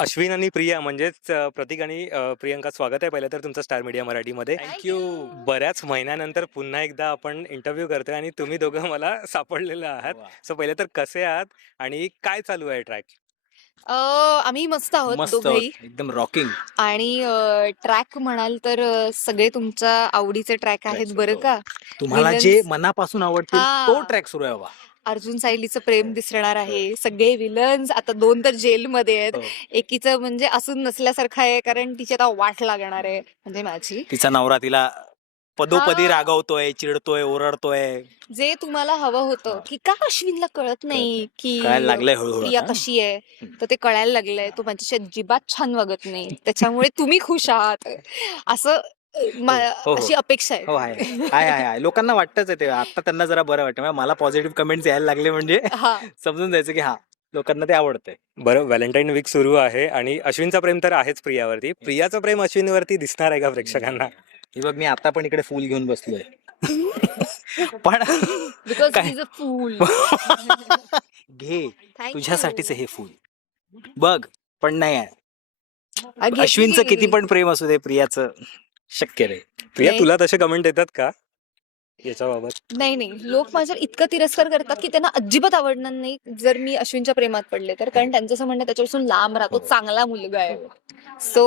अश्विन आणि प्रिया म्हणजेच प्रतीक आणि प्रियंका, स्वागत आहे पहिलं तर तुमचं स्टार मीडिया मराठीमध्ये. थँक्यू. बऱ्याच महिन्यानंतर पुन्हा एकदा आपण इंटरव्ह्यू करतोय आणि तुम्ही दोघं मला सापडलेलं आहात. वाह! सो पहिले तर कसे आहात आणि काय चालू आहे ट्रॅक? आम्ही मस्त आहोत मस्त आहोत. दोघंही. एकदम रॉकिंग. आणि ट्रॅक म्हणाल तर सगळे तुमच्या आवडीचे ट्रॅक आहेत बरं का. तुम्हाला Villains. जे मनापासून आवडतील हा. तो ट्रॅक सुरू आहे बाबा. अर्जुन सायलीचं प्रेम दिसणार आहे. सगळे विलन्स आता 2 तर जेलमध्ये आहेत. हो. एकीचं म्हणजे असून नसल्यासारखं आहे कारण तिची आता वाट लागणार आहे म्हणजे माझी. तिचा नवरा तिला पदोपदी हा. रागवतोय, चिडतोय, ओरडतोय. जे तुम्हाला हवं होतं की का अश्विनला कळत नाही की कळायला लागलंय हळूहळू प्रिया आता. कशी आहे, तर ते कळायला लागलंय. तो माझ्याशी अजिबात छान वागत नाही, त्याच्यामुळे तुम्ही खुश आहात असं हो, हो. अशी अपेक्षा हो आहे. आहे. आहे. लोकांना वाटतच आहे ते. आता त्यांना जरा बरं वाटतं. म्हणजे मला पॉझिटिव्ह कमेंट्स यायला लागले म्हणजे हा. समजून जायचं की लोकांना ते आवडतंय. बरं, व्हॅलेंटाईन वीक सुरू आहे आणि अश्विनचा प्रेम तर आहेच प्रियावरती. प्रियाचं प्रेम अश्विनवरती दिसणार आहे का प्रेक्षकांना? हे बघ, मी आता पण इकडे फुल घेऊन बसलोय. पण बिकॉज काय? इज अ फूल. घे, तुझ्यासाठीच हे फुल. बघ, पण नाही आहे. घेतली अश्विनचं गेली. किती पण प्रेम असू दे, प्रियाचं शक्य नाही. प्रिया, नाही. तुला तसे कमेंट येतात का याच्याबाबत? नाही लोक माझ्यावर इतकं तिरस्कार करतात की त्यांना अजिबात आवडणार नाही जर मी अश्विनच्या प्रेमात पडले तर, कारण त्यांचं असं म्हणणं त्याच्यापासून लांब राहतो, चांगला मुलगा आहे. सो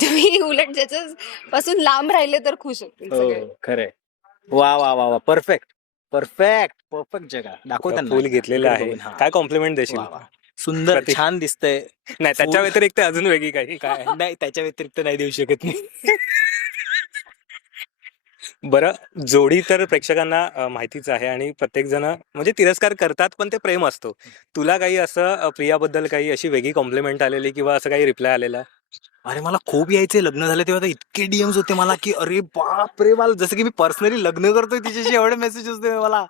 तुम्ही उलट त्याच्यापासून लांब राहिले तर खुश होतील सगळे. हो, खरंय. वा वा वा वा, परफेक्ट परफेक्ट जगा दाखव त्यांना. फुल घेतलेलं इकडे आहे. बघून, हा. काय कॉम्प्लिमेंट देशील? वा वा. सुंदर, प्रतीक. छान दिसतंय. नाही, त्याच्या फुल- व्यतिरिक्त अजून वेगळी काही काय? नाही, त्याच्या व्यतिरिक्त नाही देऊ शकत मी. बरं, जोडी तर प्रेक्षकांना माहितीच आहे आणि प्रत्येक जण म्हणजे तिरस्कार करतात, पण ते प्रेम असतो. तुला काही असं प्रियाबद्दल काही अशी वेगळी कॉम्प्लिमेंट आलेली किंवा असं काही रिप्लाय आलेला? अरे, मला खूप यायचे. लग्न झालं तेव्हा तर इतके डीएम्स होते मला की अरे बाप रे, मला जसं की मी पर्सनली लग्न करतोय तिच्याशी एवढे मेसेज होते मला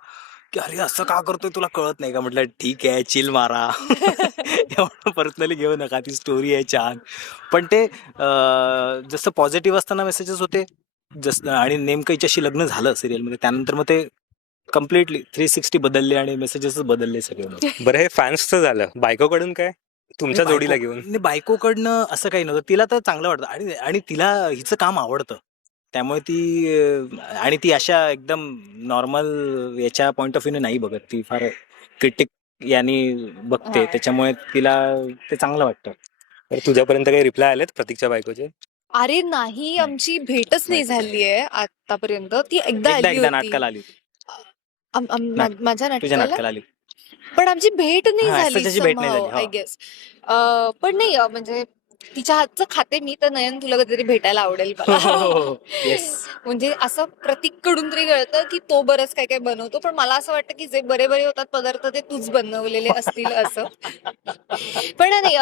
की अरे असं का करतोय, तुला कळत नाही का? म्हटलं ठीक आहे, चिल मारा. एवढं पर्सनली घेऊ नका, ती स्टोरी आहे छान. पण ते जसं पॉझिटिव्ह असताना मेसेजेस होते, जसं आणि नेमकं हिच्याशी लग्न झालं सिरियलमध्ये, त्यानंतर मग ते कम्प्लिटली 360 बदलले आणि मेसेजेस बदलले सगळे. बरं, हे फॅन्सचं झालं. बायकोकडून काय तुमच्या जोडीला घेऊन? नाही, बायकोकडनं असं काही नव्हतं. तिला तर चांगलं वाटतं आणि आणि तिला हिचं काम आवडतं. त्यामुळे आणि ती अशा एकदम नॉर्मल याच्या पॉइंट ऑफ व्ह्यूने नाही बघत. ती फार क्रिटिक याने बघते. हा. त्याच्यामुळे तिला ते चांगलं वाटतं. तर तुझ्यापर्यंत काही रिप्लाय आलेत प्रतीकच्या बायकोचे? अरे नाही, आमची भेटच नाही झाली आहे आतापर्यंत. ती एकदा आली एकदा होती नाटकाला आली होती. माझ्या तुझ्या नाटकाला, नाटकाला आली. पण आमची भेट नाही हा, झाली त्याची भेट नाही झाली, आय हो. गेस. पण नाही म्हणजे तिच्या हातचं खाते मी, तर नयन तुला कधीतरी भेटायला आवडेल मला. येस. म्हणजे असं प्रतीककडून तरी कळतं की तो बरंच काय काय बनवतो, पण मला असं वाटतं की जे बरे बरे होतात पदार्थ ते तूच बनवलेले असतील असं. पण नाही,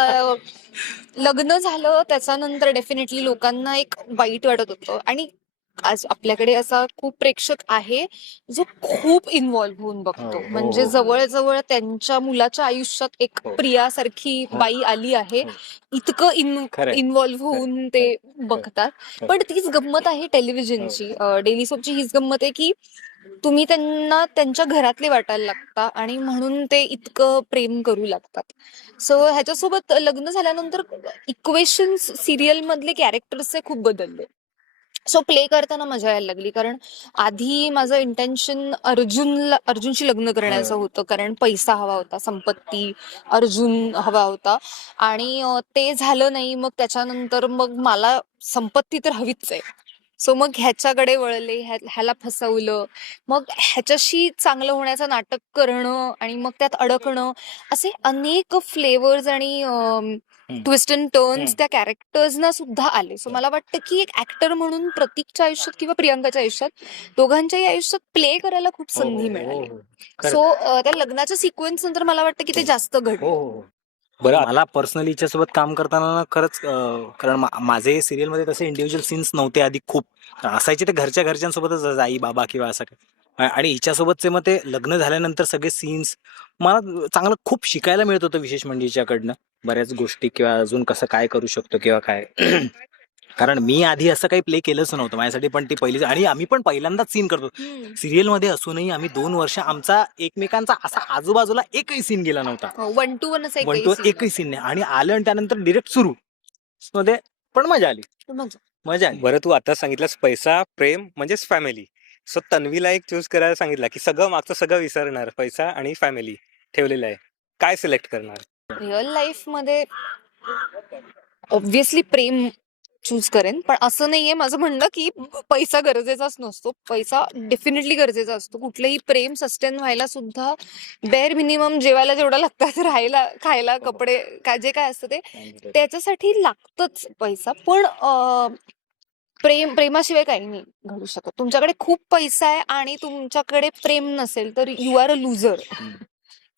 लग्न झालं त्याच्यानंतर डेफिनेटली लोकांना एक वाईट वाटत होतं. आणि आज आपल्याकडे असा खूप प्रेक्षक आहे जो खूप इन्व्हॉल्व्ह होऊन बघतो. हो. म्हणजे जवळजवळ त्यांच्या मुलाच्या आयुष्यात एक हो. प्रियासारखी बाई आली आहे, हो. इतकं खरंय. इन्व्हॉल्व्ह होऊन ते बघतात. हो. पण तीच गंमत आहे टेलिव्हिजनची, डेली सोपची हीच गंमत आहे की तुम्ही त्यांना त्यांच्या घरातले वाटायला लागता आणि म्हणून ते इतकं प्रेम करू लागतात. सो ह्याच्यासोबत लग्न झाल्यानंतर इक्वेशन्स सिरियल मधले कॅरेक्टर्सचे खूप बदलले. सो प्ले करताना मजा यायला लागली, कारण आधी माझं इंटेन्शन अर्जुनशी लग्न करायचं होतं, कारण पैसा हवा होता, संपत्ती, अर्जुन हवा होता. आणि ते झालं नाही. मग त्याच्यानंतर मग मला संपत्ती तर हवीच आहे. सो मग ह्याच्याकडे वळले, ह्याला फसवलं, मग ह्याच्याशी चांगलं होण्याचं नाटक करणं आणि मग त्यात अडकणं, असे अनेक फ्लेवर्स आणि ट्विस्ट अँड टर्न्स त्या कॅरेक्टर्सना सुद्धा आले. सो मला वाटतं की एक ऍक्टर म्हणून प्रतीकच्या आयुष्यात किंवा प्रियंकाच्या आयुष्यात, दोघांच्याही आयुष्यात प्ले करायला खूप संधी मिळाली. सो त्या लग्नाच्या सिक्वेन्स नंतर मला वाटतं की ते जास्त घडलं. हो. बरं, मला पर्सनली हिच्यासोबत काम करताना ना खरंच, कारण माझे सिरियलमध्ये तसे इंडिव्हिज्युअल सीन्स नव्हते आधी. खूप असायचे ते घरच्यांसोबतच, आई बाबा किंवा असं काय. आणि हिच्यासोबतचे मग ते लग्न झाल्यानंतर सगळे सीन्स मला चांगलं खूप शिकायला मिळत होतं. विशेष म्हणजे हिच्याकडनं बऱ्याच गोष्टी, किंवा अजून कसं काय करू शकतो किंवा काय. कारण मी आधी असं काही प्ले केलंच नव्हतं माझ्यासाठी, पण ती पहिली, आणि आम्ही पण पहिल्यांदाच सीन करतो हम्म. सिरियल मध्ये असूनही. आम्ही 2 वर्ष आमचा एकमेकांचा असा आजूबाजूला एकही सीन गेला नव्हता, हो, 1-to-1 असं वन एकही टू scene एकही सीन नाही, आणि आलं आणि त्यानंतर डिरेक्ट सुरू मध्ये. पण मजा आली, नाही. मग मजा आली. बरं, तू आता सांगितलंस पैसा, प्रेम म्हणजेच फॅमिली. सो तन्वीला एक चूज करायला सांगितलं की सगळं मागचं सगळं विसरणार, पैसा आणि फॅमिली ठेवलेलं आहे, काय सिलेक्ट करणार? रिअल लाईफ मध्ये ऑब्व्हियसली प्रेम चूज करेन, पण असं नाहीये माझं म्हणणं की पैसा गरजेचाच नसतो. पैसा डेफिनेटली गरजेचा असतो. कुठलंही प्रेम सस्टेन व्हायला सुद्धा बेअर मिनिमम जेवायला जेवढं लागतात, राहायला, खायला, कपडे, काय जे काय असतं ते त्याच्यासाठी लागतच पैसा. पण प्रेमाशिवाय काही नाही घडू शकत. तुमच्याकडे खूप पैसा आहे आणि तुमच्याकडे प्रेम नसेल तर यू आर अ लुझर.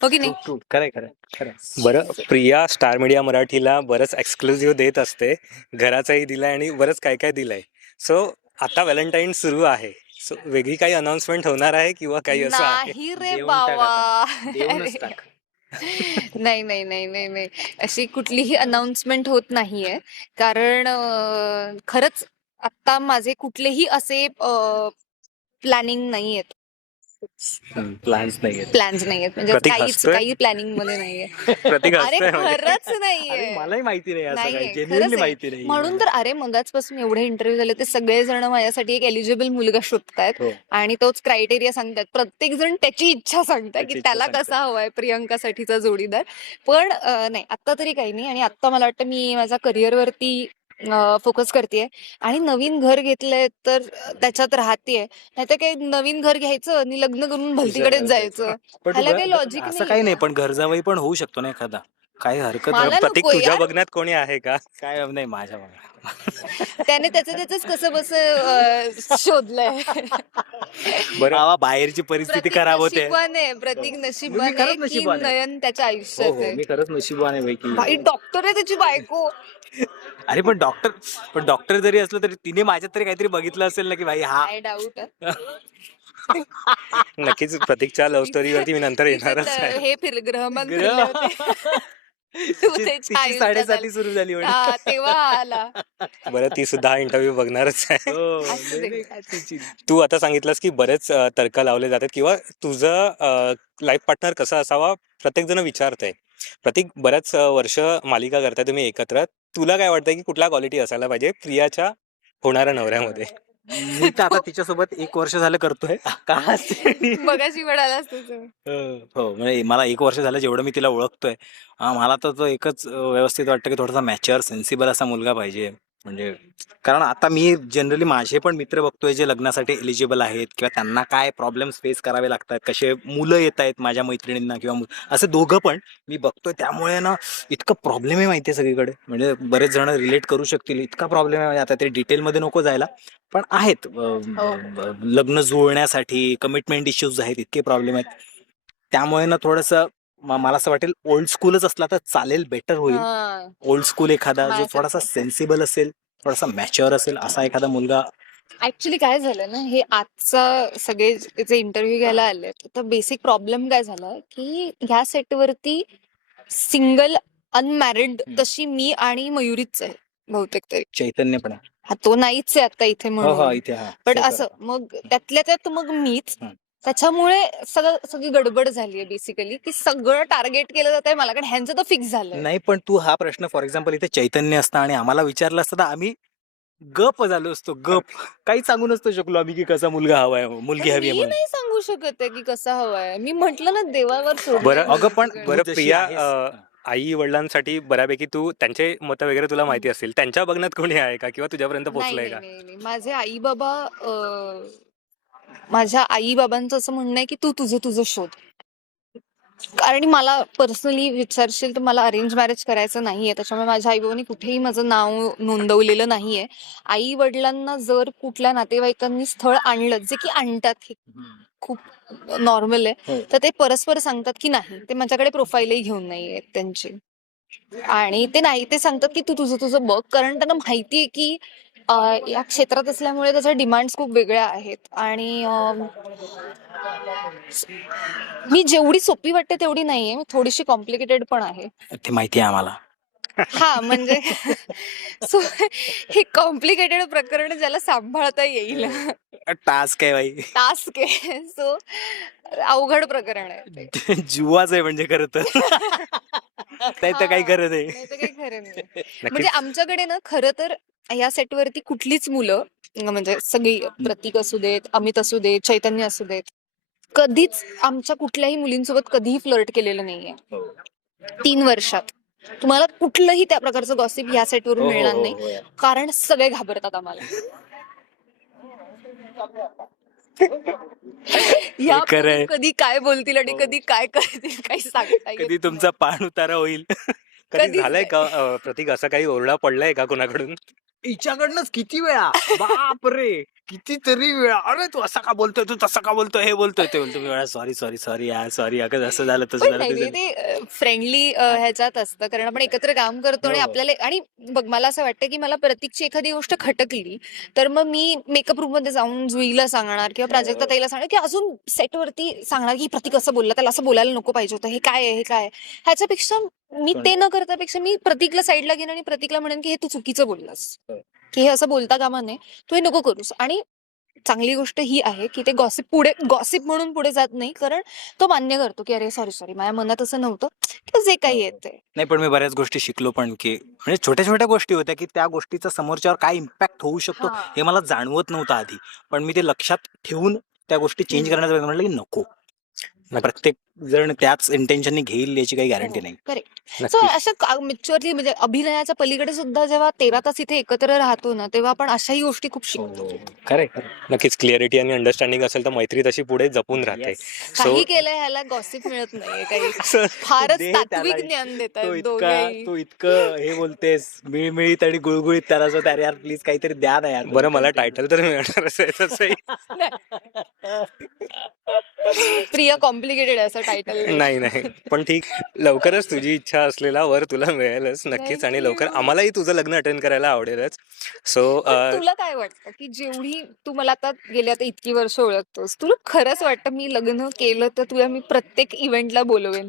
हो की नाही? खरंय खरंय खरंय. बरं, प्रिया स्टार मीडिया मराठीला बरंच एक्सक्लुझिव्ह देत असते, घराचाही दिलाय आणि बरंच काय काय दिलंय. सो आता व्हॅलेंटाईन सुरू आहे, सो वेगळी काही अनाउन्समेंट होणार आहे किंवा काही असं आहे? नाही रे देऊन टाक बाबा. आता. देऊनच अरे. टाक. नाही नाही नाही नाही नाही, अशी कुठलीही अनाउन्समेंट होत नाहीये. कारण खरंच आता माझे कुठलेही असे प्लॅनिंग नाहीयेत. प्लॅन्स नाहीये. प्लॅन्स नाहीयेत, म्हणजे प्रतीक काहीच हसतोय. काही प्लॅनिंग मध्ये नाहीये. प्रतीक अरे हसतोय म्हणजे. खरंच अरे नाहीये. मलाही माहिती नाही असं काही, नाहीये, खरंच जेन्युइनली आहे. माहिती नाही. म्हणून तर अरे मगाचपासून एवढे इंटरव्ह्यू झाले, ते सगळेजण माझ्यासाठी एक एलिजिबल मुलगा शोधतायत हो. आणि तोच क्रायटेरिया सांगतात. प्रत्येक जण त्याची इच्छा सांगतात की त्याची इच्छा त्याला सांगतात. कसा हवाय प्रियंकासाठीचा जोडीदार. पण नाही, आता तरी काही नाही. आणि आता मला वाटतं मी माझ्या करिअरवरती फोकस करतेय आणि नवीन घर घेतलंय तर त्याच्यात राहतेय. नाहीतर काही नवीन घर घ्यायचं आणि लग्न करून भलतीकडेच जायचं. पण ह्याला काही लॉजिक असं काही नाही, पण घरजावई पण होऊ शकतो ना एखादा, काही हरकत मला नाही. प्रतीक, नको तुझ्या यार. बघण्यात कोणी आहे का? काय नाही माझ्या बघा. त्याने त्याच कसं बस शोधलंय. बरं, बाबा, बाहेरची परिस्थिती प्रतीक खराब होते. नशिबाने, प्रतीक मी नशिबाने खरंच की नशिबान आहे. नयन त्याच्या हो आयुष्यात हो, आहे. मी खरंच नशिबान आहे की. भाई डॉक्टर आहे त्याची बायको. अरे पण डॉक्टर जरी असलं तरी तिने माझ्यात तरी काहीतरी बघितलं असेल ना, की भाई हा. काय डाऊट. नक्कीच प्रतीकच्या लव्ह स्टोरीवरती मी नंतर येणारच आहे. हे ग्रहमान ग्रह. फिरले होते. तू त्याच्या तिची आयुष्यात 7:30 आला. सुरू झाली म्हणे. हा, तेव्हा आला. बरं, ती सुद्धा हा इंटरव्ह्यू बघणारच आहे. हो, असू दे. नाही, नाही, तिची. तू आता सांगितलंस की बरेच तर्क लावले जातात किंवा तुझं लाईफ पार्टनर कसा असावा प्रत्येक जण विचारतंय. प्रतीक, बऱ्याच वर्ष मालिका करताय तुम्ही एकत्र, तुला काय वाटतंय की कुठल्या क्वालिटी असायला पाहिजे प्रियाच्या होणाऱ्या नवऱ्यामध्ये? मी तर आता तिच्यासोबत 1 वर्ष झालं करतोय. का हसते? मगाशी म्हणालास तसं. हो, म्हणजे मला 1 वर्ष झालं जेवढं मी तिला ओळखतोय. मला तर तो एकच व्यवस्थित वाटतं की थोडासा मॅच्युअर, सेन्सिबल असा मुलगा पाहिजे. म्हणजे कारण आता मी जनरली माझे पण मित्र बघतोय जे लग्नासाठी एलिजिबल आहेत, किंवा त्यांना काय प्रॉब्लेम्स फेस करावे लागतात, कसे मुलं येत आहेत माझ्या मैत्रिणींना, किंवा असं दोघं पण मी बघतोय. त्यामुळे ना इतकं प्रॉब्लेम आहे माहिती आहे सगळीकडे, म्हणजे बरेच जण रिलेट करू शकतील. इतका प्रॉब्लेम आहे, आता ते डिटेलमध्ये नको जायला, पण आहेत लग्न जुळण्यासाठी कमिटमेंट इश्यूज आहेत, इतके प्रॉब्लेम आहेत. त्यामुळे ना थोडंसं मला असं वाटेल ओल्ड स्कूलच असला तर चालेल, बेटर होईल. हा. ओल्ड स्कूल एखादा जो माझ्यासारखं. थोडासा सेन्सिबल असेल, थोडासा मॅच्युअर असेल, असा एखादा मुलगा. ऍक्च्युली काय झालं ना, हे आजचा सगळे जे इंटरव्ह्यू घ्यायला आले, तर बेसिक प्रॉब्लेम काय झाला की ह्या सेटवरती सिंगल अनमॅरिड तशी मी आणि मयुरीच आहे बहुतेक तरी. चैतन्य पण आहे. हा, तो नाहीच आहे आता इथे हो म्हणून. हो, इथे हा. पण सेट असं मग त्यातल्या त्यात मग मीच. हम्म. त्याच्यामुळे सगळी गडबड झाली आहे बेसिकली, की सगळं टार्गेट केलं जात आहे मला, कारण ह्यांचं तर फिक्स झालंय. नाही, पण तू हा प्रश्न फॉर एक्झाम्पल इथे चैतन्य असता आणि आम्हाला विचारलं असतं तर आम्ही गप झालो असतो, गप. काही सांगू नसतो शकलो आम्ही की कसा मुलगा हवाय, मुलगी हवी मी आहे म्हणून. नाही सांगू शकत आहे की कसा हवाय. मी म्हंटल ना, देवावर सोडलंय बरं, मी अगं पण सगळं. बरं जशी प्रिया, आहेस. आई वडिलांसाठी बऱ्यापैकी तू त्यांचे मतं वगैरे तुला माहिती असतील, त्यांच्या बघण्यात कोणी आहे का किंवा तुझ्यापर्यंत नाही पोहोचलंय नाही का? नाही नाही. माझ्या आई बाबांचं असं म्हणणं आहे की तू तुझं शोध. कारण मला पर्सनली विचारशील तर मला अरेंज मॅरेज करायचं नाहीये, त्याच्यामुळे माझ्या आई बाबांनी कुठेही माझं नाव नोंदवलेलं नाहीये. आई वडिलांना जर कुठल्या नातेवाईकांनी स्थळ आणलं, जे की आणतात, हे खूप नॉर्मल आहे, हो. तर ते परस्पर सांगतात की नाही, ते माझ्याकडे प्रोफाईलही घेऊन नाहीये त्यांची. आणि ते सांगतात की तू तुझं बघ, कारण त्यांना माहितीये की या क्षेत्रात असल्यामुळे त्याच्या डिमांड्स खूप वेगळ्या आहेत. आणि मी जेवढी सोपी वाटते तेवढी नाहीये, मी थोडीशी कॉम्प्लिकेटेड पण आहे. ते माहिती आहे आम्हाला. हा म्हणजे सो हे कॉम्प्लिकेटेड प्रकरण ज्याला सांभाळता येईल टास्क आहे बाई. टास्क आहे. सो अवघड प्रकरण आहे ते. जुवाच आहे म्हणजे खरं तर. नाही तर काही खरं नाही तर नाही. काही खरं नाही. म्हणजे नक्कीच. आमच्याकडे ना खरं तर या सेटवरती कुठलीच मुलं म्हणजे सगळी प्रतीक असू देत, अमित असू देत, चैतन्य असू देत, कधीच आमच्या कुठल्याही मुलींसोबत कधीही फ्लर्ट केलेलं नाहीये. 3 वर्षात तुम्हाला कुठलंही त्या प्रकारचं गॉसिप या सेटवरून हो, हो, मिळणार हो, नाही, हो, यार. कारण सगळे घाबरतात आम्हाला. या खरं आहे. कधी काय बोलतील आणि कधी काय करतील काही सांगता येत कधी तुमचा पाण उतारा होईल. कधी कधीच झालंय नाही. का प्रतीक असा काही ओरडा पडलाय का कोणाकडून? हिच्याकडनंच किती वेळा, बाप रे, कितीतरी वेळा, अरे तू असा का बोलतोय, तू तसा का बोलतोय, हे बोलतोय ते बोलतोय. मी वेळा सॉरी सॉरी सॉरी यार, सॉरी अगं, असं झालं तसं पण झालं नाही ते रे, झालं. ते फ्रेंडली ह्याच्यात असतं, कारण आपण एकत्र काम करतो आणि हो. आपल्याला आणि बघ मला असं वाटतं की मला प्रतीकची एखादी गोष्ट खटकली तर मग मी मेकअप रूम मध्ये जाऊन जुईला सांगणार किंवा प्राजक्ता ताईला सांगणार की अजून सेटवरती सांगणार की प्रतीक असं बोलला, त्याला असं बोलायला नको पाहिजे होतं, हे काय आहे, हे काय आहे. ह्याच्यापेक्षा मी ते न करतापेक्षा मी प्रतीकला साईडला घेईन आणि प्रतीकला म्हणेन की हे तू चुकीचं बोललास, की हे असं बोलता कामा नये, तू हे नको करूस. आणि चांगली गोष्ट ही आहे की ते गॉसिप म्हणून पुढे जात नाही, कारण तो मान्य करतो की अरे सॉरी सॉरी माझ्या मनात असं नव्हतं, की जे काही येते. नाही, पण मी बऱ्याच गोष्टी शिकलो पण, की म्हणजे छोट्या छोट्या गोष्टी होत्या की त्या गोष्टीचा समोरच्यावर काय इम्पॅक्ट होऊ शकतो हा. हे मला जाणवत नव्हतं आधी, पण मी ते लक्षात ठेवून त्या गोष्टी चेंज करण्याचा प्रयत्न म्हटलं की नको, प्रत्येक जण त्याच इंटेन्शनने घेईल याची काही गॅरंटी नाही. करेक्ट. सो नक्कीच. असं मॅच्युअरली म्हणजे अभिनयाच्या पलीकडे सुद्धा जेव्हा 13 तास इथे एकत्र राहतो ना, तेव्हा आपण अशाही गोष्टी खूप शिकतो. खरे. नक्कीच क्लिअरिटी आणि अंडरस्टँडिंग असेल तर मैत्री तशी पुढे जपून राहते. सो काही केलंय ह्याला गॉसिप मिळत नाहीये काही. फारच दे तात्विक त्याला. ज्ञान देत तो आहेत इतका दोघेही. तो इतकं हे बोलतेस मिळमिळीत आणि गुळगुळीत त्याला जो त्याला, यार प्लीज काहीतरी द्या ना यार. बरं, मला टायटल तर मिळणारच आहे तसंही. प्रिया कॉम्प्लिकेटेड असं टायटल. नाही नाही, पण ठीक, लवकरच तुझी इच्छा असलेला वर तुला मिळेलच नक्कीच, आणि Thank लवकर you. आम्हालाही तुझं लग्न अटेंड करायला आवडेलच. सो पण तुला काय वाटतं की जेवढी तू मला आता गेली आता इतकी वर्ष ओळखतोस, तुला खरंच वाटतं मी लग्न केलं तर तुला मी प्रत्येक इव्हेंटला बोलवेन?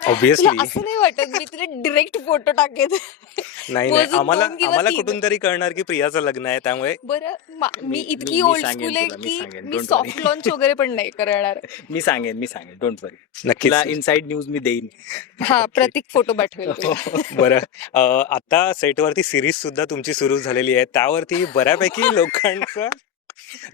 तुला ऑब्विसली असं नाही वाटत मी तुला डिरेक्ट फोटो टाकेन? नाही नाही, मोजून आम्हाला 2 किंवा आम्हाला 3. कुठून तरी कळणार की प्रियाचं लग्न आहे, त्यामुळे बरं मी मी इतकी मी ओल्ड सांगेन स्कूल आहे तुला, मी की सांगेन, मी don't सॉफ्ट worry. लॉन्च वगैरे पण नाही करणार. मी सांगेन डोंट वरी. नक्कीच. तुला इनसाइड न्यूज मी देईन. हा, प्रतीक फोटो पाठवेल तुला. बरं, आता सेटवरती सिरीज सुद्धा तुमची सुरू झालेली आहे, त्यावरती बऱ्यापैकी लोकांचा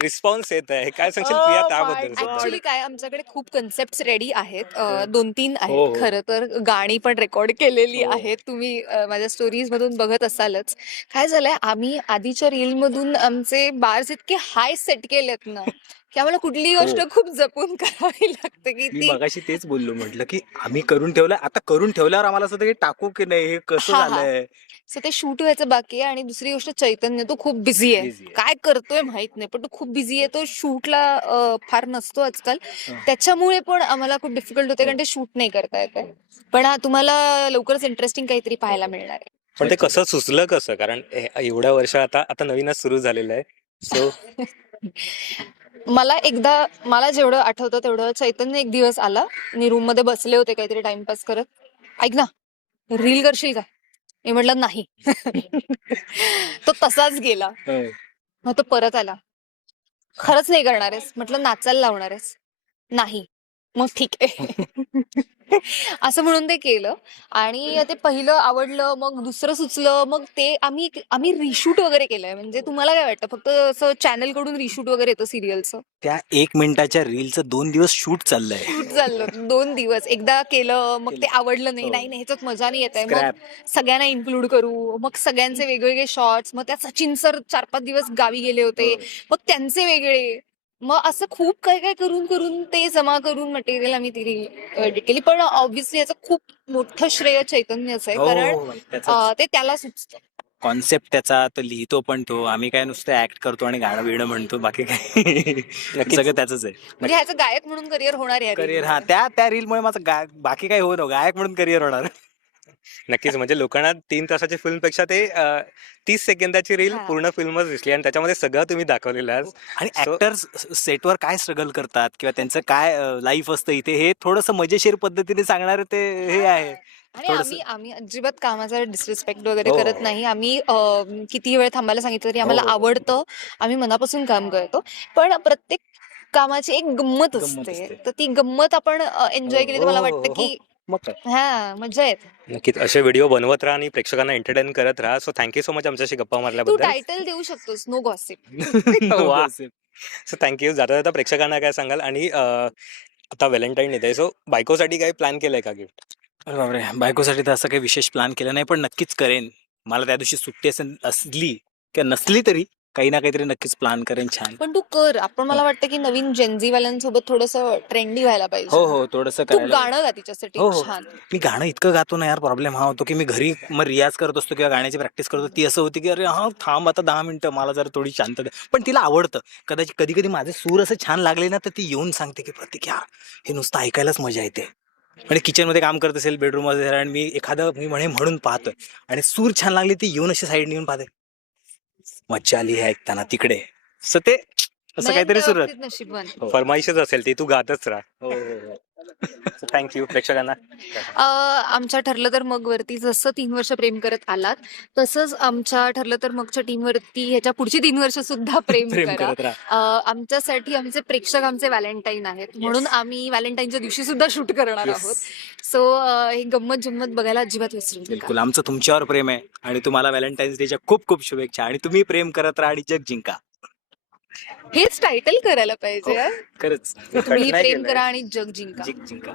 रिस्पॉन्स येत आहे. काय सांगशील प्रिया Oh my त्याबद्दल? God. ऍक्च्युली काय आमच्याकडे खूप कन्सेप्ट रेडी आहेत. 2-3 हो, आहेत हो. खरं तर. गाणी पण रेकॉर्ड केलेली हो. आहेत. तुम्ही माझ्या स्टोरीज मधून बघत असालच. काय झालंय, आम्ही आधीच्या रील मधून आमचे बार्स इतके हाय सेट केलेत ना की आम्हाला कुठलीही गोष्ट हो. खूप जपून करावी लागते की मी ती. मगाशी तेच बोललो, म्हटलं की आम्ही करून ठेवलं, आता करून ठेवल्यावर आम्हाला असं होतं की टाकू की नाही, हे कसं हा, हा. झालंय. सो ते शूट व्हायचं बाकी आहे. आणि दुसरी गोष्ट, चैतन्य तो खूप बिझी आहे. Busy आहे. काय करतोय माहित नाही, पण तो खूप बिझी आहे. तो शूटला फार नसतो आजकाल. हं. त्याच्यामुळे पण आम्हाला खूप डिफिकल्ट होते, कारण ते शूट नाही करता येत आहे. पण तुम्हाला लवकरच इंटरेस्टिंग काहीतरी पाहायला मिळणार आहे. पण ते कसं सुचलं कसं? कारण एवढ्या वर्ष आता आता नवीनच सुरू झालेलं आहे. सो मला जेवढं आठवतं तेवढं, चैतन्य एक दिवस आला. मी रूम मध्ये बसले होते काहीतरी टाइमपास करत. ऐक ना, रील करशील का? मी म्हटलं नाही. तो तसाच गेला. मग तो परत आला. खरंच नाही करणार आहेस? म्हटलं नाचायला लावणार आहेस? नाही. मग ठीक आहे. असं म्हणून ते केलं आणि ते पहिलं आवडलं, मग दुसरं सुचलं, मग ते आम्ही रिशूट वगैरे केलंय. म्हणजे तुम्हाला काय वाटतं फक्त असं चॅनल कडून रिशूट वगैरे येतं सिरियलचं? त्या 1 मिनिटाच्या रीलचं 2 दिवस शूट चाललंय. शूट चाललं 2 दिवस. एकदा केलं, मग ते आवडलं नाही, हो. नाही ह्याच्यात मजा नाही येत आहे, मग Scrap. सगळ्यांना इन्क्लूड करू, मग सगळ्यांचे वेगवेगळे शॉर्ट्स. मग त्या सचिन सर 4-5 दिवस गावी गेले होते, मग त्यांचे वेगळे. मग असं खूप काय काय करून करून ते जमा करून मटेरियल आम्ही ती एडिट केली. पण ऑब्व्हियसली याचं खूप मोठं श्रेय चैतन्यच आहे, हो, कारण हो, त्याचाच ते त्याला सुचतं. कॉन्सेप्ट त्याचा तो लिहितो पण तो. आम्ही काय नुसतं ऍक्ट करतो आणि गाणं बिणं म्हणतो, बाकी काय सगळं त्याच आहे. म्हणजे ह्याचं गायक म्हणून करिअर होणार आहे. करिअर, हा, त्या रीलमुळे माझं बाकी काय हो, गायक म्हणून करिअर होणार. नक्कीच म्हणजे लोकांना 3 तासाची फिल्मपेक्षा ते 30 सेकंदाची रील हा. पूर्ण फिल्मच दिसली आणि त्याच्यामध्ये सगळं तुम्ही दाखवलेलं आज. आणि So- ऍक्टर्स सेटवर काय स्ट्रगल करतात किंवा त्यांचं काय लाईफ असतं इथे हे थोडंसं मजेशीर पद्धतीने सांगणार ते हे आहे आणि थोडंसं. आम्ही अजिबात कामाचा डिसरिस्पेक्ट वगैरे हो, करत हो. नाही. आम्ही किती वेळ थांबायला सांगितलं तरी आम्हाला हो, हो. आवडतं. आम्ही मनापासून काम करतो. पण प्रत्येक कामाची एक गंमत गंमत असते. असते. तर ती गंमत आपण एन्जॉय केली तर मला हो, हो, वाटतं हो. की मग काय हा मजा येते. नक्कीच असे व्हिडिओ बनवत राहा आणि प्रेक्षकांना एंटरटेन करत राहा. सो थँक्यू सो मच आमच्याशी गप्पा तू मारल्याबद्दल. टायटल देऊ शकतोस, नो गॉसिप. No वा. gossip. So thank you. जाता जाता प्रेक्षकांना काय सांगाल आणि आता व्हॅलेंटाईन येते सो बायकोसाठी काही प्लॅन केलंय का गिफ्ट? अरे बापरे, बायकोसाठी तर असं काही विशेष प्लॅन केलं नाही, पण नक्कीच करेन. मला त्या दिवशी सुट्टी असली किंवा नसली तरी काही ना काहीतरी नक्कीच प्लॅन करेन छान. पण तू कर. आपण मला वाटतं की नवीन जेनझी वाल्यांसोबत थोडस ट्रेंडी व्हायला हो पाहिजे. हो थोडंसं तू करायला. गाणं गा तिच्यासाठी हो, हो. छान. मी गाणं इतकं गातो ना यार, प्रॉब्लेम हा होतो की मी घरी मग रियाज करत असतो किंवा गाण्याची प्रॅक्टिस करतो. ती असं होती की अरे हा थांब आता 10 मिनिटं, मला जरा थोडी शांतता. पण तिला आवडतं. कदाचित कधी कधी माझे सूर असं छान लागले ना तर ती येऊन सांगते की प्रतीक यार हे नुसतं ऐकायलाच मजा येते. म्हणजे किचनमध्ये काम करत असेल, बेडरूम मध्ये आणि मी म्हणून पाहतोय आणि सूर छान लागली, ती येऊन अशी साईड येऊन पाहते, मज्जा आली हे ऐकताना तिकडे. सो ते असं नयन काहीतरी त्या सुरू बाबतीत नशीबवान. हो. फरमाईशच असेल ती, तू गातच राहा. हो. सो थँक्यू प्रेक्षकांना. आमच्या ठरलं तर मग वरती जसं 3 वर्ष प्रेम करत आलात तसंच आमच्या ठरलं तर मगच्या टीम वरती ह्याच्या पुढची 3 वर्ष सुद्धा प्रेम प्रेम करा. करत राहा. आमच्यासाठी आमचे प्रेक्षक आमचे व्हॅलेंटाईन आहेत म्हणून आम्ही व्हॅलेंटाईनच्या दिवशी सुद्धा शूट करणार Yes. आहोत. सो ही गंमत जम्मत बघायला अजिबात विसरू नका. बिलकुल, आमचं तुमच्यावर प्रेम आहे आणि तुम्हाला व्हॅलेंटाईन्स डेच्या खूप खूप शुभेच्छा आणि तुम्ही प्रेम करत राहा आणि जग जिंका. हेच टायटल करायला पाहिजे यार. खरंच तुम्ही नाही प्रेम केलंय. करा आणि जग जिंका. जग जिंका.